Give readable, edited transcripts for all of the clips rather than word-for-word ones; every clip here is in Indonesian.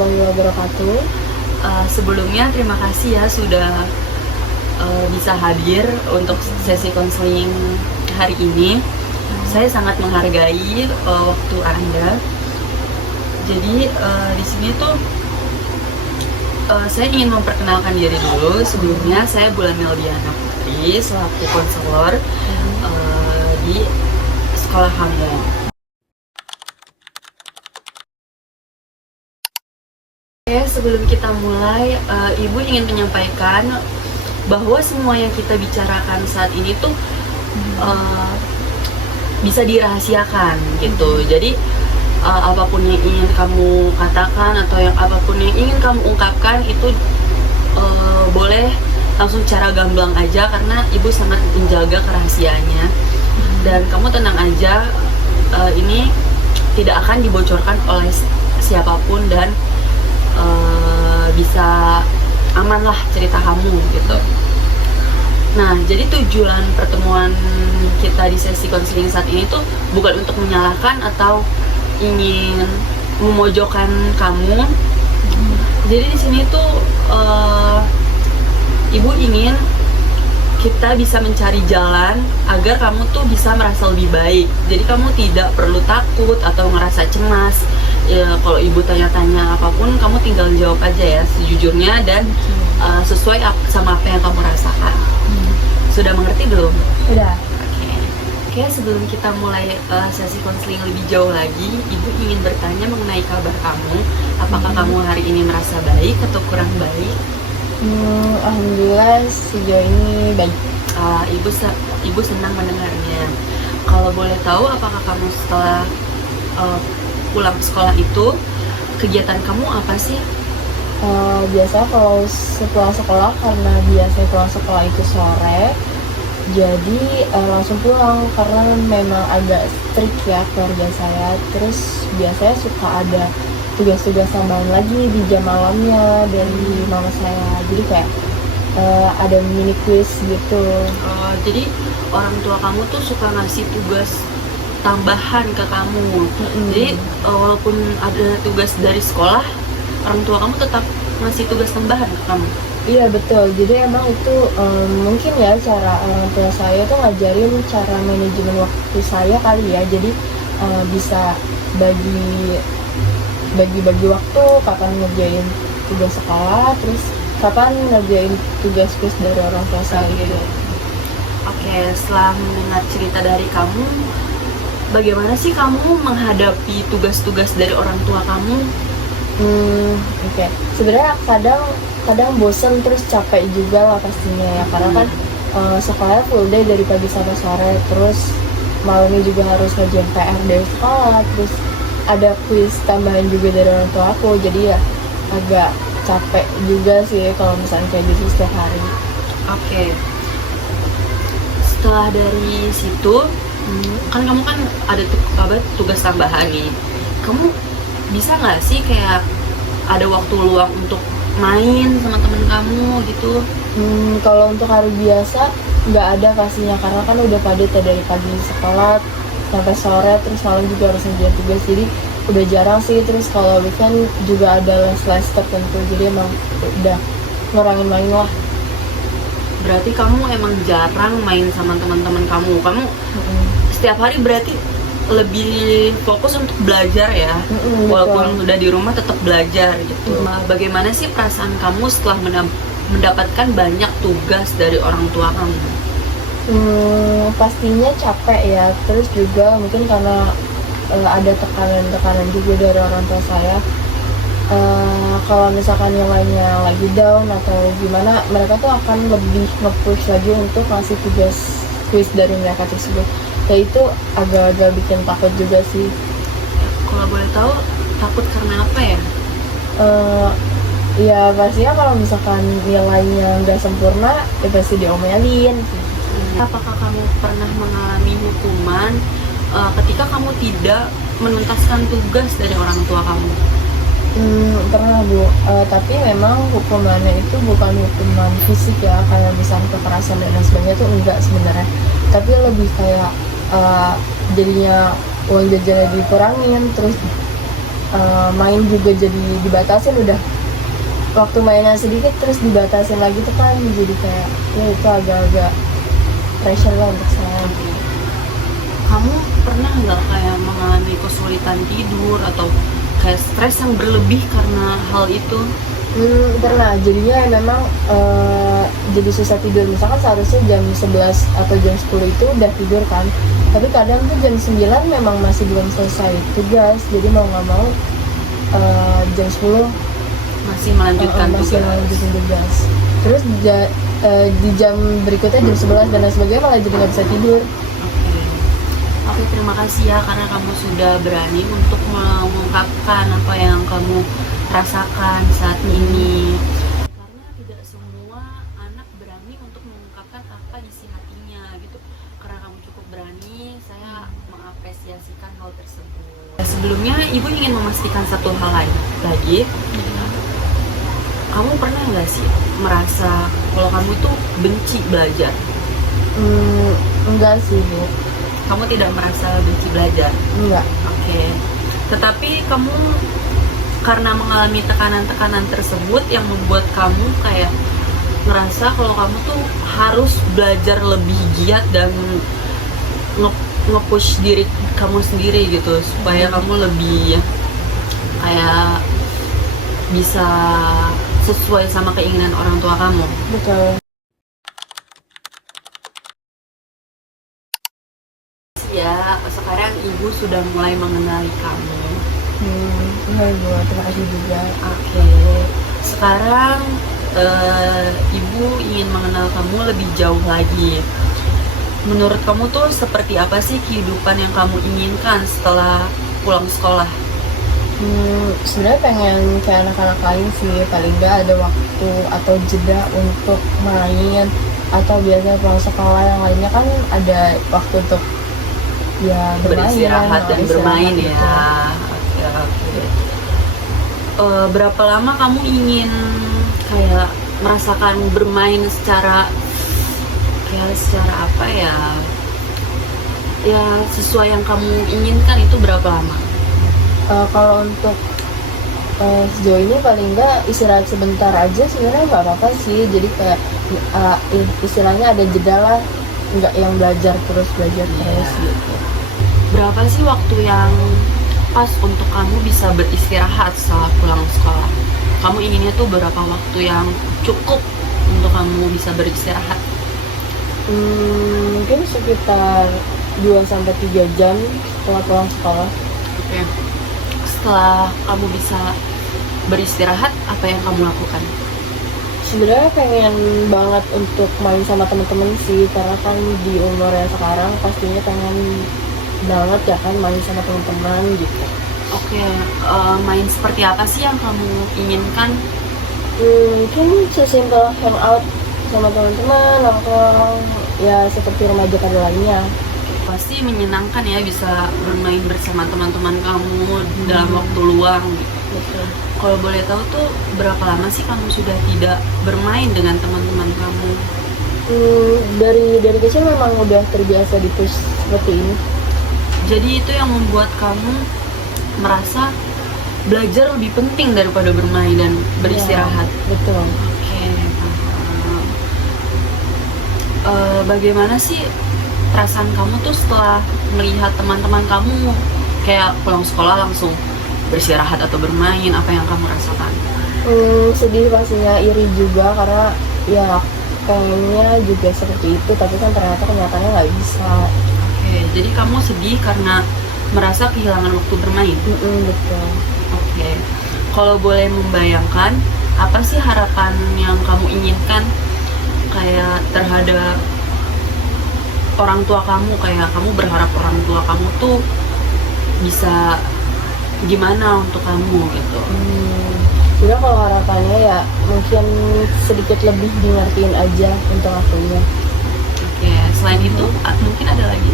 warahmatullahi wabarakatuh. Sebelumnya terima kasih ya sudah bisa hadir untuk sesi konseling hari ini. Saya sangat menghargai waktu Anda. Jadi di sini tuh saya ingin memperkenalkan diri dulu. Sebelumnya saya Bulan Meldiana Putri selaku konselor di sekolah kamu. Sebelum kita mulai, Ibu ingin menyampaikan bahwa semua yang kita bicarakan saat ini tuh bisa dirahasiakan gitu. Jadi apapun yang ingin kamu katakan atau apapun yang ingin kamu ungkapkan itu boleh langsung cara gamblang aja, karena Ibu sangat menjaga kerahasiaannya. Dan kamu tenang aja, ini tidak akan dibocorkan oleh siapapun dan bisa aman lah cerita kamu gitu. Nah, jadi tujuan pertemuan kita di sesi konseling saat ini tuh bukan untuk menyalahkan atau ingin memojokkan kamu. Jadi di sini tuh Ibu ingin kita bisa mencari jalan agar kamu tuh bisa merasa lebih baik. Jadi kamu tidak perlu takut atau ngerasa cemas. Ya, kalau Ibu tanya-tanya apapun, kamu tinggal jawab aja ya sejujurnya dan sesuai sama apa yang kamu rasakan. Sudah mengerti belum? Udah. Oke, sebelum kita mulai sesi konseling lebih jauh lagi, Ibu ingin bertanya mengenai kabar kamu. Apakah kamu hari ini merasa baik atau kurang baik? Alhamdulillah sejauh ini baik. Ibu senang mendengarnya. Kalau boleh tahu, apakah kamu setelah pulang sekolah itu kegiatan kamu apa sih? Biasa kalau setelah sekolah, karena biasa pulang sekolah itu sore, jadi langsung pulang karena memang agak strict ya keluarga saya. Terus biasanya suka ada tugas-tugas tambahan lagi di jam malamnya dari mama saya. Jadi kayak ada mini quiz gitu. Jadi orang tua kamu tuh suka ngasih tugas tambahan ke kamu. Jadi walaupun ada tugas dari sekolah, orang tua kamu tetap ngasih tugas tambahan ke kamu. Iya betul, jadi emang itu mungkin ya cara orang tua saya tuh ngajarin cara manajemen waktu saya kali ya. Jadi bisa bagi waktu, kapan ngerjain tugas sekolah, terus kapan ngerjain tugas quiz dari orang tua saya gitu. Oke, setelah mendengar cerita dari kamu, bagaimana sih kamu menghadapi tugas-tugas dari orang tua kamu? Oke. Sebenarnya kadang bosen terus capek juga lah pastinya ya, karena kan sekolah full day dari pagi sampai sore, terus malamnya juga harus ngerjain PR dari sekolah, terus ada kuis tambahan juga dari orang tua aku, jadi ya agak capek juga sih kalau misalnya kayak gitu setiap hari. Oke. Setelah dari situ, kan kamu kan ada tugas tambahan nih. Kamu bisa nggak sih kayak ada waktu luang untuk main sama temen kamu gitu? Kalau untuk hari biasa nggak ada pastinya, karena kan udah padat ya dari pagi sekolah sampai sore, terus malam juga harus ngerjain tugas, jadi udah jarang sih. Terus kalau weekend juga ada les tertentu, jadi emang udah ngurangin main lah. Berarti kamu emang jarang main sama teman-teman kamu. Kamu setiap hari berarti lebih fokus untuk belajar ya, walaupun udah di rumah tetap belajar gitu. Bagaimana sih perasaan kamu setelah mendapatkan banyak tugas dari orang tua kamu? Pastinya capek ya, terus juga mungkin karena ada tekanan juga dari orang tua saya. Kalau misalkan yang lainnya lagi down atau gimana, mereka tuh akan lebih nge-push lagi untuk ngasih tugas quiz dari mereka tersebut. Ya itu agak-agak bikin takut juga sih. Kalau boleh tahu, takut karena apa ya? Ya pastinya kalau misalkan nilainya nggak sempurna, ya pasti diomelin. Apakah kamu pernah mengalami hukuman ketika kamu tidak menuntaskan tugas dari orang tua kamu? Pernah Bu, tapi memang hukumannya itu bukan hukuman fisik ya, kayak misalnya kekerasan dan lain sebagainya, itu enggak sebenarnya. Tapi lebih kayak jadinya uang jajannya dikurangin, terus main juga jadi dibatasin, udah waktu mainnya sedikit terus dibatasin lagi tuh kan, jadi kayak ya itu agak-agak pressure lah untuk saya. Kamu pernah nggak kayak mengalami kesulitan tidur atau kayak stres yang berlebih karena hal itu? Pernah, jadinya memang jadi susah tidur. Misalkan seharusnya jam 11 atau jam 10 itu udah tidur kan, tapi kadang tuh jam 9 memang masih belum selesai tugas, jadi mau nggak mau jam 10 Masih melanjutkan tugas. Terus di jam berikutnya jam 11 dan lain sebagainya malah jadi nggak bisa tidur. Oke, terima kasih ya karena kamu sudah berani untuk mengungkapkan apa yang kamu rasakan saat ini. Karena tidak semua anak berani untuk mengungkapkan apa isi hatinya gitu. Karena kamu cukup berani, saya mengapresiasikan hal tersebut. Sebelumnya ibu ingin memastikan satu hal lain lagi. Kamu pernah nggak sih merasa kalau kamu itu benci belajar? Enggak sih, Bu. Kamu tidak merasa benci belajar? Enggak. Oke. Tetapi kamu karena mengalami tekanan-tekanan tersebut yang membuat kamu kayak ngerasa kalau kamu tuh harus belajar lebih giat dan nge-push diri kamu sendiri gitu supaya kamu lebih kayak bisa sesuai sama keinginan orang tua kamu. Betul. Ya, sekarang ibu sudah mulai mengenali kamu. Iya Ibu, terima kasih juga. Oke, sekarang ibu ingin mengenal kamu lebih jauh lagi. Menurut kamu tuh seperti apa sih kehidupan yang kamu inginkan setelah pulang sekolah? Sebenarnya pengen kayak anak-anak lain sih, paling nggak ada waktu atau jeda untuk main, atau biasanya pulang sekolah yang lainnya kan ada waktu untuk ya beristirahat dan bermain gitu. ya. Oke. Berapa lama kamu ingin kayak merasakan bermain secara apa ya? Ya sesuai yang kamu inginkan itu berapa lama? Kalau untuk sejauh ini paling nggak istirahat sebentar aja sebenarnya nggak apa-apa sih, jadi kayak istilahnya ada jeda lah, nggak yang belajar terus gitu. Berapa sih waktu yang pas untuk kamu bisa beristirahat setelah pulang sekolah? Kamu inginnya tuh berapa waktu yang cukup untuk kamu bisa beristirahat? Mungkin sekitar 2-3 jam setelah pulang sekolah. Oke. Setelah kamu bisa beristirahat, apa yang kamu lakukan? Sebenarnya pengen banget untuk main sama teman-teman sih, karena kan di umur yang sekarang pastinya pengen banget ya kan main sama teman-teman gitu. Oke, main seperti apa sih yang kamu inginkan? Mungkin sesimpel hangout sama teman-teman, nongkrong, ya seperti remaja pada lainnya. Pasti menyenangkan ya bisa bermain bersama teman-teman kamu dalam waktu luang gitu. Betul. Kalau boleh tahu tuh berapa lama sih kamu sudah tidak bermain dengan teman-teman kamu? Dari kecil memang udah terbiasa di push seperti ini. Jadi itu yang membuat kamu merasa belajar lebih penting daripada bermain dan beristirahat. Ya, betul. Oke, paham. Bagaimana sih perasaan kamu tuh setelah melihat teman-teman kamu kayak pulang sekolah langsung beristirahat atau bermain? Apa yang kamu rasakan? Sedih pastinya, iri juga karena ya pengennya juga seperti itu, tapi kan ternyata kenyataannya nggak bisa. Oke, jadi kamu sedih karena merasa kehilangan waktu bermain? Betul. Oke, kalau boleh membayangkan, apa sih harapan yang kamu inginkan kayak terhadap orang tua kamu? Kayak kamu berharap orang tua kamu tuh bisa gimana untuk kamu gitu? Udah, kalau harapannya ya mungkin sedikit lebih dingertiin aja untuk akunya. Oke, selain itu mungkin ada lagi?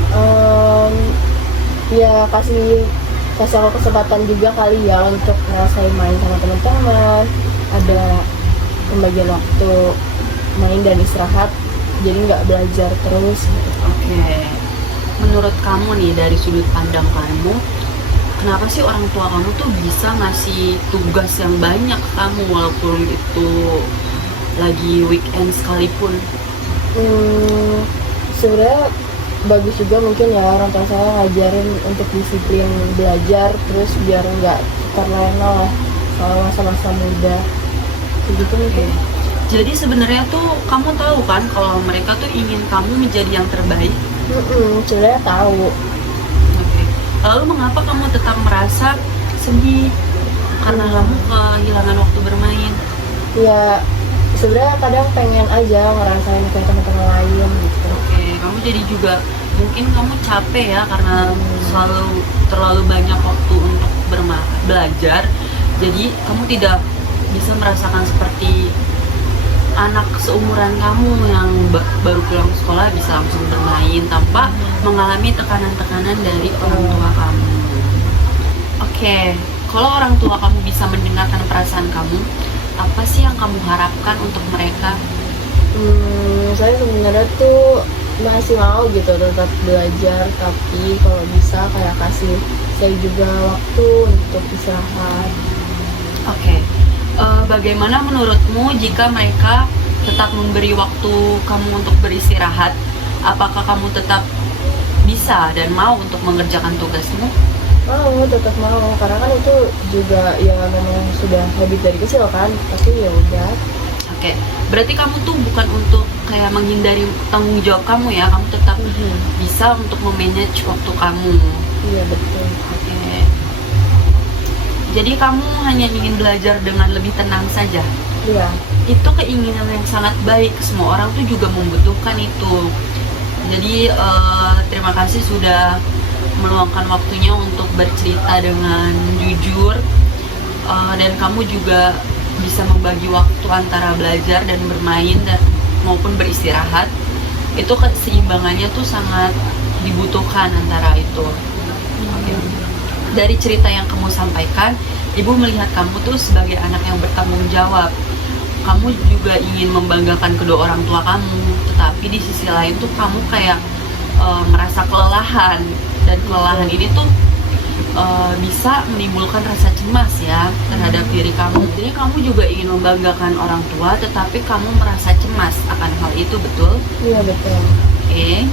Ya kasih aku kesempatan juga kali ya untuk ngerasain main sama teman-teman, ada pembagian waktu main dan istirahat, jadi nggak belajar terus gitu. Oke, menurut kamu nih dari sudut pandang kamu, kenapa sih orang tua kamu tuh bisa ngasih tugas yang banyak ke kamu walaupun itu lagi weekend sekalipun? Sebenarnya bagus juga mungkin ya orang tua saya ngajarin untuk disiplin belajar, terus biar nggak terlena lah kalau masa-masa muda begitu mungkin. Jadi sebenarnya tuh kamu tahu kan kalau mereka tuh ingin kamu menjadi yang terbaik. Sebenarnya tahu. Oke. Lalu mengapa kamu tetap merasa sedih karena kamu kehilangan waktu bermain? Ya sebenarnya kadang pengen aja ngerasain kayak teman-teman lain gitu. Oke, kamu jadi juga mungkin kamu capek ya karena terlalu banyak waktu untuk belajar. Jadi kamu tidak bisa merasakan seperti anak seumuran kamu yang baru pulang sekolah bisa langsung bermain tanpa mengalami tekanan-tekanan dari orang tua kamu. Oke, kalau orang tua kamu bisa mendengarkan perasaan kamu, apa sih yang kamu harapkan untuk mereka? Saya sebenarnya tuh masih mau gitu tetap belajar, tapi kalau bisa kayak kasih saya juga waktu untuk istirahat. Oke. Bagaimana menurutmu jika mereka tetap memberi waktu kamu untuk beristirahat? Apakah kamu tetap bisa dan mau untuk mengerjakan tugasmu? Tetap mau, karena kan itu juga ya memang sudah habit dari kecil kan, tapi ya udah. Oke, berarti kamu tuh bukan untuk kayak menghindari tanggung jawab kamu ya, kamu tetap bisa untuk memanage waktu kamu. Iya betul. Oke. Jadi kamu hanya ingin belajar dengan lebih tenang saja? Iya. Itu keinginan yang sangat baik, semua orang tuh juga membutuhkan itu. Jadi terima kasih sudah meluangkan waktunya untuk bercerita dengan jujur, dan kamu juga bisa membagi waktu antara belajar dan bermain dan maupun beristirahat. Itu keseimbangannya tuh sangat dibutuhkan antara itu. Okay. Dari cerita yang kamu sampaikan, ibu melihat kamu tuh sebagai anak yang bertanggung jawab. Kamu juga ingin membanggakan kedua orang tua kamu, tetapi di sisi lain tuh kamu kayak merasa kelelahan, dan kelelahan ini tuh bisa menimbulkan rasa cemas ya terhadap diri kamu. Jadi kamu juga ingin membanggakan orang tua, tetapi kamu merasa cemas akan hal itu, betul? Iya betul. Oke.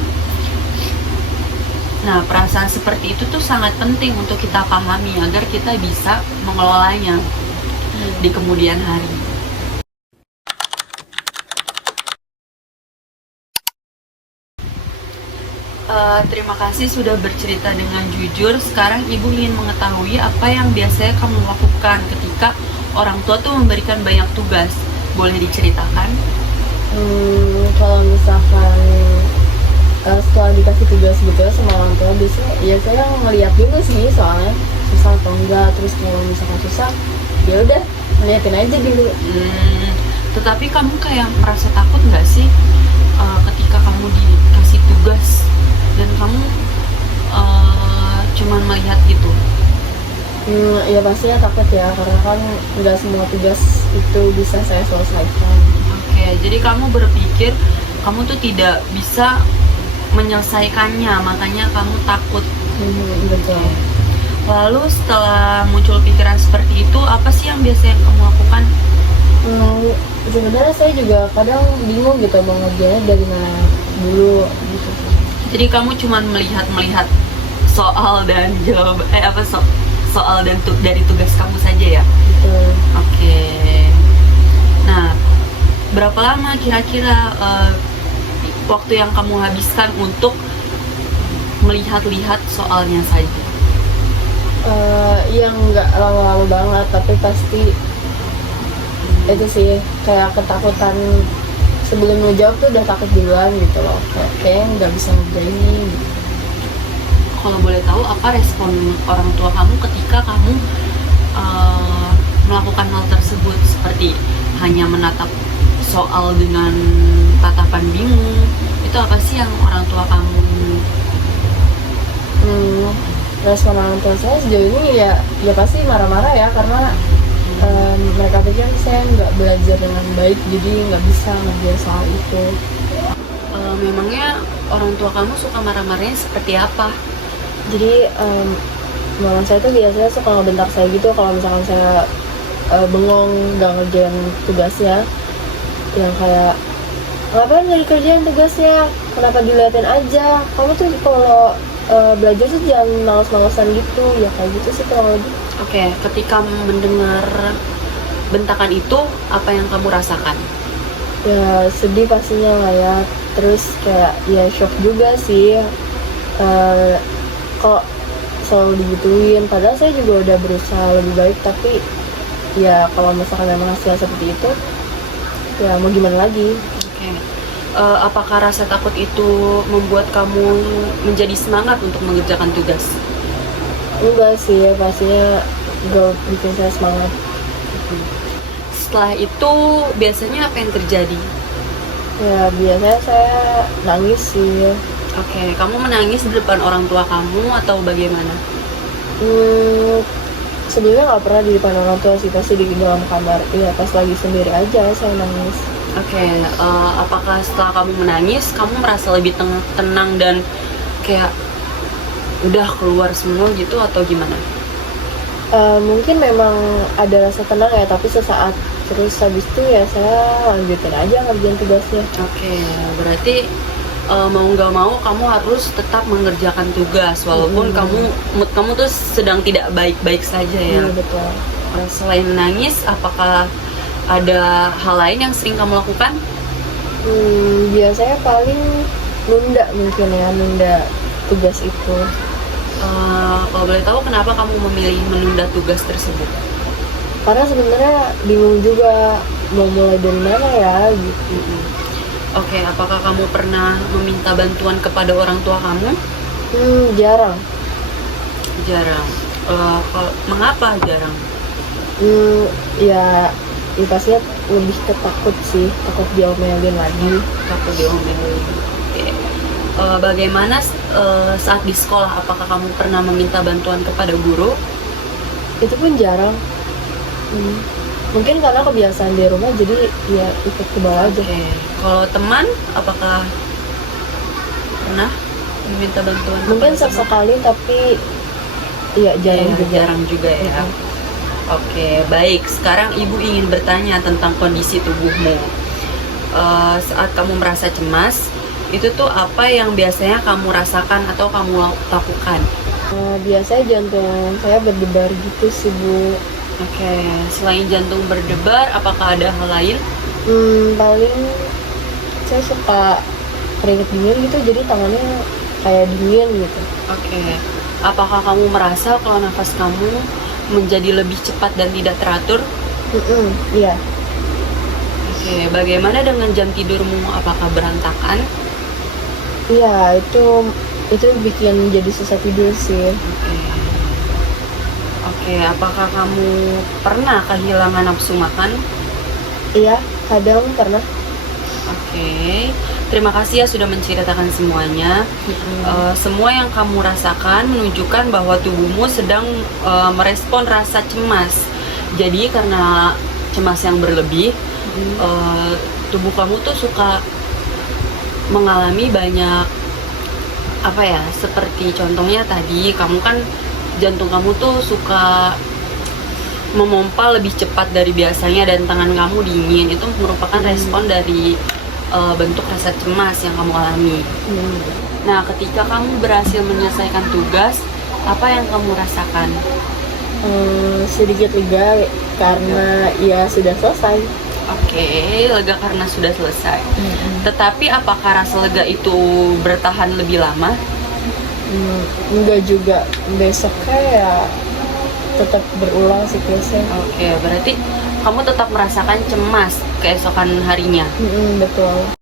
Nah, perasaan seperti itu tuh sangat penting untuk kita pahami agar kita bisa mengelolanya di kemudian hari. Terima kasih sudah bercerita dengan jujur. Sekarang ibu ingin mengetahui apa yang biasanya kamu lakukan ketika orang tua tuh memberikan banyak tugas. Boleh diceritakan? Kalau misalkan setelah dikasih tugas gitu ya sama orang tua, biasanya ya saya ngeliat dulu sih soalnya susah atau enggak. Terus kalau misalkan susah, ya udah ngeliatin aja dulu. Tetapi kamu kayak merasa takut nggak sih ketika kamu dikasih tugas dan kamu cuman melihat gitu? Ya pastinya takut ya, karena kan nggak semua tugas itu bisa saya selesaikan. Oke, jadi kamu berpikir kamu tuh tidak bisa menyelesaikannya, makanya kamu takut. Betul. Lalu setelah muncul pikiran seperti itu, apa sih yang biasanya kamu lakukan? Sebenarnya saya juga kadang bingung gitu mau ngerjainnya dari mana dulu gitu. Jadi kamu cuma melihat soal dan jawab soal dan dari tugas kamu saja ya? Betul. Oke. Nah, berapa lama kira-kira waktu yang kamu habiskan untuk melihat-lihat soalnya saja? Yang nggak lama-lama banget, tapi pasti itu sih kayak ketakutan sebelum ngejawab tuh udah takut duluan gitu loh, kayak nggak bisa ngerjain gitu. Kalau boleh tahu apa respon orang tua kamu ketika kamu melakukan hal tersebut, seperti hanya menatap soal dengan tatapan bingung? Itu apa sih yang orang tua kamu? Respon orang tua saya sejauh ini ya pasti marah-marah ya, karena mereka pikir saya nggak belajar dengan baik, jadi nggak bisa ngerjain soal itu. Memangnya orang tua kamu suka marah-marahnya seperti apa? Jadi Mama saya tuh biasanya suka ngebentak saya gitu kalau misalkan saya bengong gak ngerjain tugasnya, yang kayak ngapain nggak dikerjain tugasnya, kenapa diliatin aja, kamu tuh kalau belajar tuh jangan males-malesan gitu, ya kayak gitu sih kurang lebih. Oke, ketika mendengar bentakan itu, apa yang kamu rasakan? Ya sedih pastinya lah ya, terus kayak ya shock juga sih, kok selalu digituin, padahal saya juga udah berusaha lebih baik, tapi ya kalau misalkan memang hasilnya seperti itu, ya mau gimana lagi. Oke. Apakah rasa takut itu membuat kamu menjadi semangat untuk mengerjakan tugas? Enggak sih, pastinya gak bikin saya semangat. Setelah itu biasanya apa yang terjadi? Ya biasanya saya nangis sih. Oke, kamu menangis di depan orang tua kamu atau bagaimana? Sebelumnya nggak pernah di depan orang tua sih, pasti di dalam kamar. Iya, pas lagi sendiri aja saya nangis. Oke, apakah setelah kamu menangis, kamu merasa lebih tenang dan kayak udah keluar semua gitu atau gimana? Mungkin memang ada rasa tenang ya, tapi sesaat. Terus habis itu ya saya lanjutin aja ngerjain tugasnya. Oke, berarti mau nggak mau kamu harus tetap mengerjakan tugas walaupun mood kamu tuh sedang tidak baik-baik saja ya. Betul. Selain menangis, apakah ada hal lain yang sering kamu lakukan? Biasanya paling nunda mungkin ya, nunda tugas itu. Kalau boleh tahu kenapa kamu memilih menunda tugas tersebut? Karena sebenarnya bingung juga mau mulai dari mana ya gitu. Oke, apakah kamu pernah meminta bantuan kepada orang tua kamu? Jarang. Jarang. Mengapa jarang? Ya pastinya lebih ketakut sih, takut diomelin lagi. Takut diomelin. Oke. Bagaimana saat di sekolah? Apakah kamu pernah meminta bantuan kepada guru? Itu pun jarang. Mungkin karena kebiasaan di rumah, jadi ya ikut ke bawah aja. Oke. Kalau teman, apakah pernah meminta bantuan? Mungkin sesekali, tapi ya jarang juga. Ya. Oke, baik. Sekarang ibu ingin bertanya tentang kondisi tubuhmu. Saat kamu merasa cemas, itu tuh apa yang biasanya kamu rasakan atau kamu lakukan? Biasanya jantung saya berdebar gitu sih, Bu. Oke, selain jantung berdebar, apakah ada hal lain? Paling saya suka keringet dingin gitu, jadi tangannya kayak dingin gitu. Oke, apakah kamu merasa kalau nafas kamu menjadi lebih cepat dan tidak teratur? Iya. Oke, bagaimana dengan jam tidurmu? Apakah berantakan? Iya, itu bikin jadi susah tidur sih. Oke, apakah kamu pernah kehilangan nafsu makan? Iya, kadang pernah. Oke, terima kasih ya sudah menceritakan semuanya. Semua yang kamu rasakan menunjukkan bahwa tubuhmu sedang merespon rasa cemas. Jadi karena cemas yang berlebih, tubuh kamu tuh suka mengalami banyak seperti contohnya tadi kamu kan jantung kamu tuh suka memompa lebih cepat dari biasanya dan tangan kamu dingin. Itu merupakan respon dari bentuk rasa cemas yang kamu alami. Nah, ketika kamu berhasil menyelesaikan tugas, apa yang kamu rasakan? Sedikit lega karena ya sudah selesai. Oke, lega karena sudah selesai. Tetapi apakah rasa lega itu bertahan lebih lama? Enggak juga, besoknya ya tetap berulang siklusnya. Oke, berarti kamu tetap merasakan cemas keesokan harinya. Betul.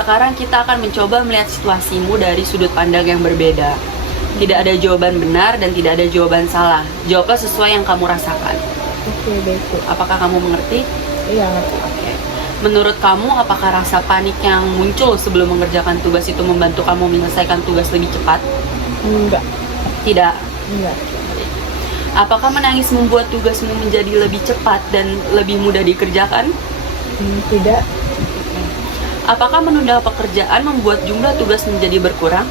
Sekarang kita akan mencoba melihat situasimu dari sudut pandang yang berbeda. Tidak ada jawaban benar dan tidak ada jawaban salah. Jawablah sesuai yang kamu rasakan. Oke, baik. Apakah kamu mengerti? Iya, ngerti. Oke. Menurut kamu, apakah rasa panik yang muncul sebelum mengerjakan tugas itu membantu kamu menyelesaikan tugas lebih cepat? Enggak. Tidak. Enggak. Apakah menangis membuat tugasmu menjadi lebih cepat dan lebih mudah dikerjakan? Tidak. Apakah menunda pekerjaan membuat jumlah tugas menjadi berkurang?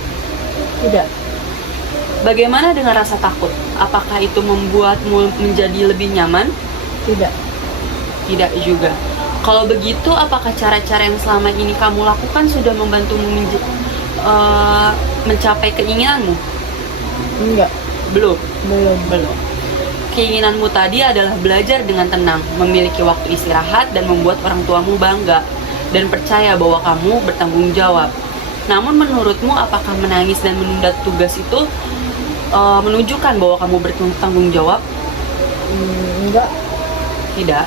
Tidak. Bagaimana dengan rasa takut? Apakah itu membuatmu menjadi lebih nyaman? Tidak. Tidak juga. Kalau begitu, apakah cara-cara yang selama ini kamu lakukan sudah membantumu mencapai keinginanmu? Enggak. Belum. Belum. Keinginanmu tadi adalah belajar dengan tenang, memiliki waktu istirahat, dan membuat orang tuamu bangga dan percaya bahwa kamu bertanggung jawab. Namun menurutmu, apakah menangis dan menunda tugas itu menunjukkan bahwa kamu bertanggung jawab? Enggak. Tidak.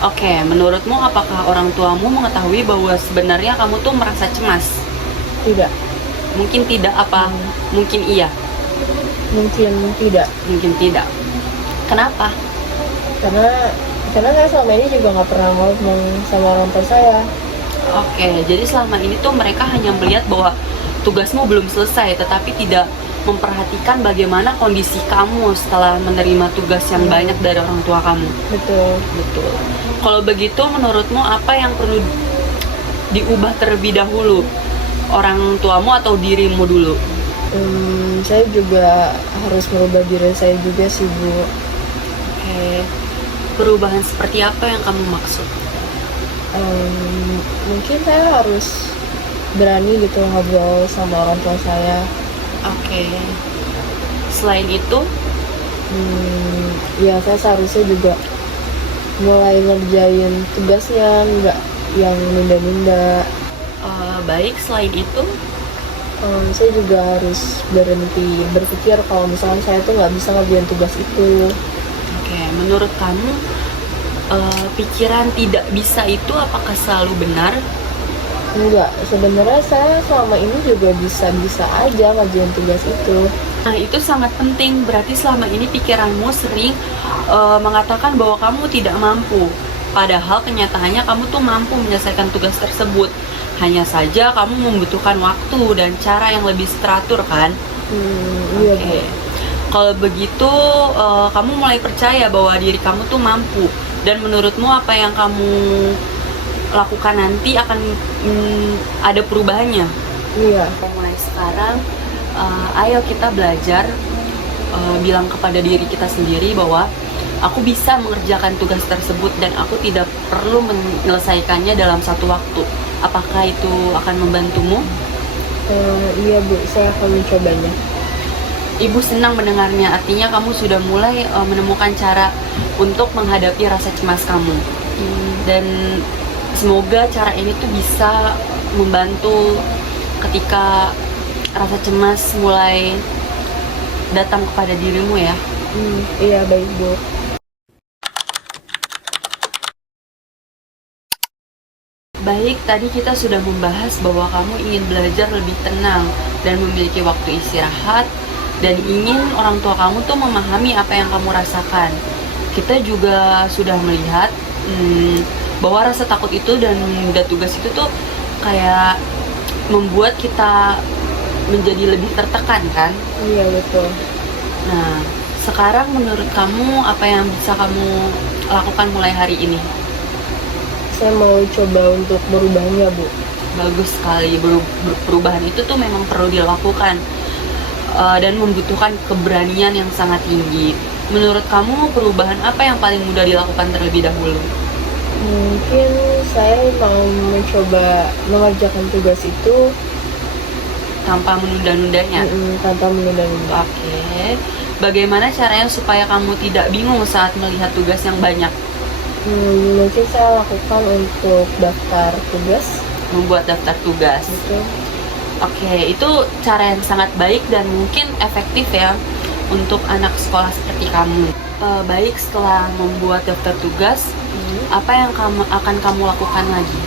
Oke, menurutmu apakah orang tuamu mengetahui bahwa sebenarnya kamu tuh merasa cemas? Tidak. Mungkin tidak, apa mungkin iya? Mungkin tidak. Mungkin tidak. Kenapa? Karena saya selama ini juga nggak pernah ngomong sama orang tua saya. Oke, jadi selama ini tuh mereka hanya melihat bahwa tugasmu belum selesai, tetapi tidak memperhatikan bagaimana kondisi kamu setelah menerima tugas yang banyak dari orang tua kamu. Betul. Betul. Kalau begitu, menurutmu apa yang perlu diubah terlebih dahulu? Orang tuamu atau dirimu dulu? Saya juga harus merubah diri saya juga sih, Bu. Oke. Perubahan seperti apa yang kamu maksud? Mungkin saya harus berani gitu ngobrol sama orang tua saya. Oke. Selain itu, Ya saya seharusnya juga mulai ngerjain tugasnya, nggak yang nunda-nunda. baik. Selain itu, Saya juga harus berhenti berpikir kalau misalnya saya tuh nggak bisa ngerjain tugas itu. oke. Menurut kamu, pikiran tidak bisa itu apakah selalu benar? Enggak, sebenarnya saya selama ini juga bisa-bisa aja ngerjain tugas itu. Nah, itu sangat penting. Berarti selama ini pikiranmu sering mengatakan bahwa kamu tidak mampu. Padahal kenyataannya kamu tuh mampu menyelesaikan tugas tersebut. Hanya saja kamu membutuhkan waktu dan cara yang lebih teratur, kan? Iya, Oke. Bu. Kalau begitu, kamu mulai percaya bahwa diri kamu tuh mampu. Dan menurutmu apa yang kamu lakukan nanti akan ada perubahannya? Iya. Mulai sekarang, ayo kita belajar bilang kepada diri kita sendiri bahwa aku bisa mengerjakan tugas tersebut dan aku tidak perlu menyelesaikannya dalam satu waktu. Apakah itu akan membantumu? Iya, Bu, saya akan mencobanya. Ibu senang mendengarnya, artinya kamu sudah mulai menemukan cara untuk menghadapi rasa cemas kamu. Dan semoga cara ini tuh bisa membantu ketika rasa cemas mulai datang kepada dirimu ya. Iya, baik, Bu. Baik, tadi kita sudah membahas bahwa kamu ingin belajar lebih tenang dan memiliki waktu istirahat dan ingin orang tua kamu tuh memahami apa yang kamu rasakan. Kita juga sudah melihat bahwa rasa takut itu dan menunda tugas itu tuh kayak membuat kita menjadi lebih tertekan, kan? Iya, betul. Nah, sekarang menurut kamu apa yang bisa kamu lakukan mulai hari ini? Saya mau coba untuk merubahnya, Bu. Bagus sekali. Perubahan itu tuh memang perlu dilakukan dan membutuhkan keberanian yang sangat tinggi. Menurut kamu perubahan apa yang paling mudah dilakukan terlebih dahulu? Mungkin saya mau mencoba mengerjakan tugas itu Tanpa menunda-nundanya? tanpa menunda-nunda. Oke. Bagaimana caranya supaya kamu tidak bingung saat melihat tugas yang banyak? Mungkin saya lakukan untuk daftar tugas. Membuat daftar tugas. Gitu. Oke, itu cara yang sangat baik dan mungkin efektif ya untuk anak sekolah seperti kamu. Baik, setelah membuat daftar tugas, apa yang akan kamu lakukan lagi?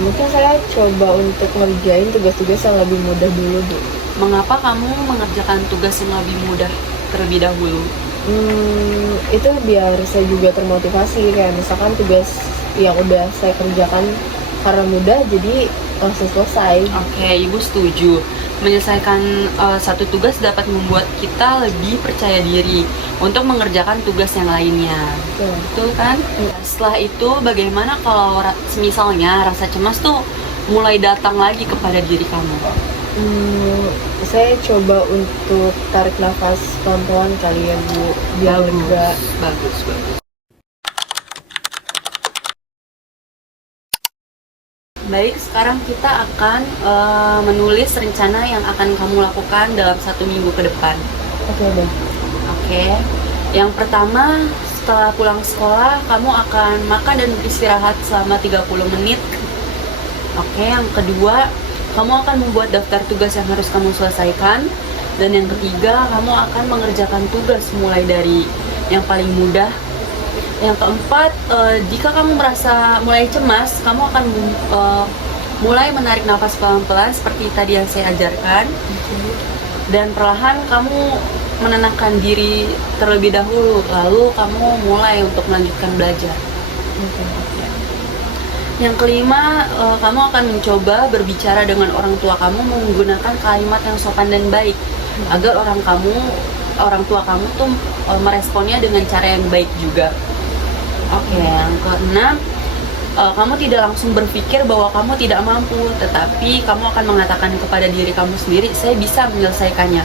Mungkin saya coba untuk ngerjain tugas-tugas yang lebih mudah dulu, Bu. Mengapa kamu mengerjakan tugas yang lebih mudah terlebih dahulu? Itu biar saya juga termotivasi, kayak misalkan tugas yang udah saya kerjakan karena mudah jadi langsung selesai. Oke, Ibu setuju. menyelesaikan satu tugas dapat membuat kita lebih percaya diri untuk mengerjakan tugas yang lainnya. Betul kan? Setelah itu bagaimana kalau misalnya rasa cemas tuh mulai datang lagi kepada diri kamu? Saya coba untuk tarik nafas pelan-pelan kali ya Bu, biar lega. Bagus. Baik, sekarang kita akan menulis rencana yang akan kamu lakukan dalam 1 minggu ke depan. Oke, baik. Oke. Yang pertama, setelah pulang sekolah, kamu akan makan dan beristirahat selama 30 menit. Oke, yang kedua, kamu akan membuat daftar tugas yang harus kamu selesaikan. Dan yang ketiga, kamu akan mengerjakan tugas mulai dari yang paling mudah. Yang keempat, jika kamu merasa mulai cemas, kamu akan mulai menarik nafas pelan-pelan seperti tadi yang saya ajarkan. Dan perlahan kamu menenangkan diri terlebih dahulu, lalu kamu mulai untuk melanjutkan belajar. Yang kelima, kamu akan mencoba berbicara dengan orang tua kamu menggunakan kalimat yang sopan dan baik agar orang tua kamu tuh meresponnya dengan cara yang baik juga. Oke, yang keenam, kamu tidak langsung berpikir bahwa kamu tidak mampu, tetapi kamu akan mengatakan kepada diri kamu sendiri, saya bisa menyelesaikannya.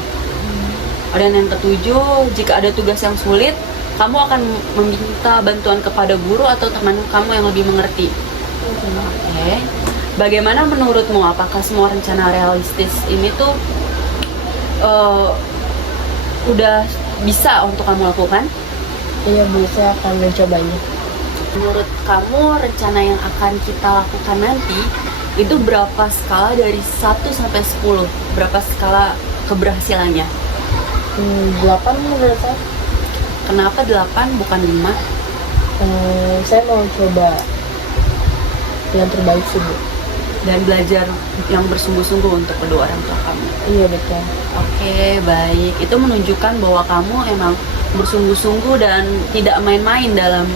Dan yang ketujuh, jika ada tugas yang sulit, kamu akan meminta bantuan kepada guru atau teman kamu yang lebih mengerti. Oke. Bagaimana menurutmu? Apakah semua rencana realistis ini tuh udah bisa untuk kamu lakukan? Iya Bu, saya akan mencobanya. Menurut kamu rencana yang akan kita lakukan nanti itu berapa skala dari 1 sampai 10? Berapa skala keberhasilannya? 8 menurut saya. Kenapa 8 bukan 5? Saya mau coba yang terbaik sih Bu. Dan belajar yang bersungguh-sungguh untuk kedua orang tua kamu. Iya betul. Oke, baik. Itu menunjukkan bahwa kamu emang bersungguh-sungguh dan tidak main-main dalam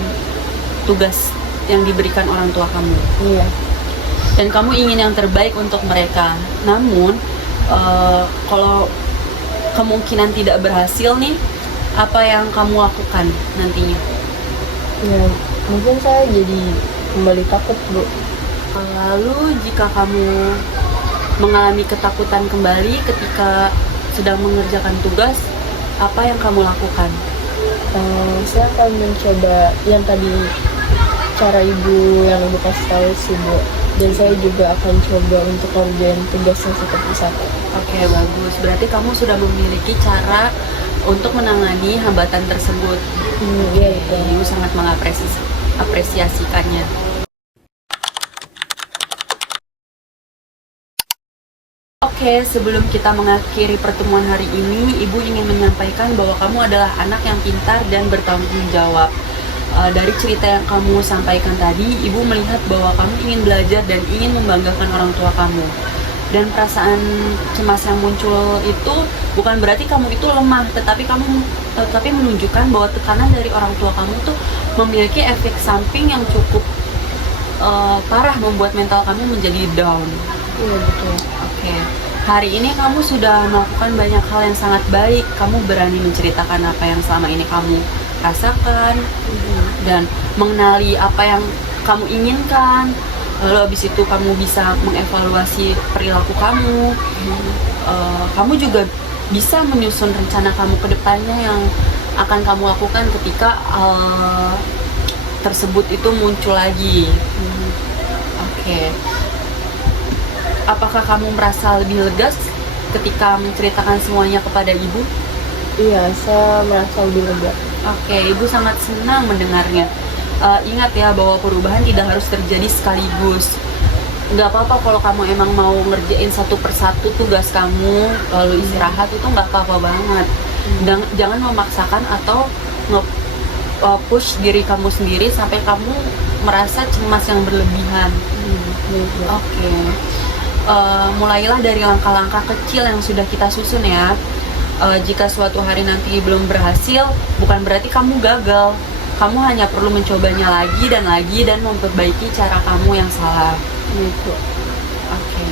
tugas yang diberikan orang tua kamu. Iya. Dan kamu ingin yang terbaik untuk mereka. Namun, kalau kemungkinan tidak berhasil nih, apa yang kamu lakukan nantinya? Ya, mungkin saya jadi kembali takut Bu. Lalu jika kamu mengalami ketakutan kembali ketika sedang mengerjakan tugas, apa yang kamu lakukan? Saya akan mencoba yang tadi cara ibu yang ibu kasih tahu sih Bu. Dan saya juga akan coba untuk kerjain tugasnya satu persatu. Oke, bagus. Berarti kamu sudah memiliki cara untuk menangani hambatan tersebut. Iya betul. Ibu sangat mengapresiasikannya. Oke, sebelum kita mengakhiri pertemuan hari ini, Ibu ingin menyampaikan bahwa kamu adalah anak yang pintar dan bertanggung jawab. Dari cerita yang kamu sampaikan tadi, Ibu melihat bahwa kamu ingin belajar dan ingin membanggakan orang tua kamu. Dan perasaan cemas yang muncul itu bukan berarti kamu itu lemah, tetapi menunjukkan bahwa tekanan dari orang tua kamu tuh memiliki efek samping yang cukup parah, membuat mental kamu menjadi down. Iya betul. Oke. Hari ini kamu sudah melakukan banyak hal yang sangat baik. Kamu berani menceritakan apa yang selama ini kamu rasakan dan mengenali apa yang kamu inginkan. Lalu habis itu kamu bisa mengevaluasi perilaku kamu. Kamu juga bisa menyusun rencana kamu ke depannya yang akan kamu lakukan ketika tersebut itu muncul lagi. Oke. Apakah kamu merasa lebih lega ketika menceritakan semuanya kepada ibu? Iya, saya merasa lebih lega. Oke, ibu sangat senang mendengarnya. Ingat ya bahwa perubahan tidak harus terjadi sekaligus. Nggak apa-apa kalau kamu emang mau ngerjain satu persatu tugas kamu lalu istirahat, itu nggak apa-apa banget. Dan jangan memaksakan atau push diri kamu sendiri sampai kamu merasa cemas yang berlebihan. Oke. Mulailah dari langkah-langkah kecil yang sudah kita susun ya. Jika suatu hari nanti belum berhasil, bukan berarti kamu gagal. Kamu hanya perlu mencobanya lagi dan memperbaiki cara kamu yang salah. Gitu. Oke.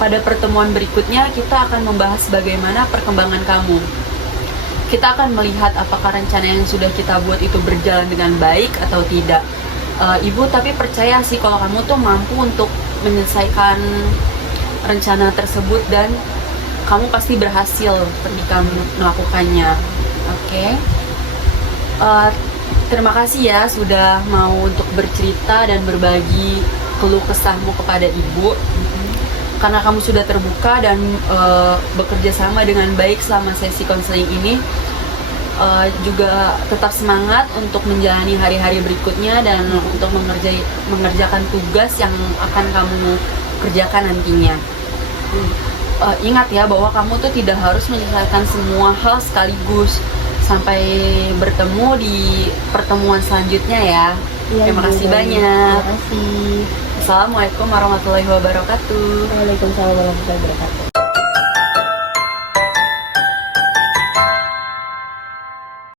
pada pertemuan berikutnya kita akan membahas bagaimana perkembangan kamu. Kita akan melihat apakah rencana yang sudah kita buat itu berjalan dengan baik atau tidak. Ibu tapi percaya sih kalau kamu tuh mampu untuk menyelesaikan rencana tersebut dan kamu pasti berhasil ketika melakukannya. Oke. Terima kasih ya sudah mau untuk bercerita dan berbagi keluh kesahmu kepada ibu. Karena kamu sudah terbuka dan bekerja sama dengan baik selama sesi konseling ini, juga tetap semangat untuk menjalani hari-hari berikutnya dan untuk mengerjakan tugas yang akan kamu kerjakan nantinya. Ingat ya bahwa kamu tuh tidak harus menyelesaikan semua hal sekaligus. Sampai bertemu di pertemuan selanjutnya ya. Terima kasih banyak. Terima kasih. Assalamualaikum warahmatullahi wabarakatuh. Waalaikumsalam warahmatullahi wabarakatuh.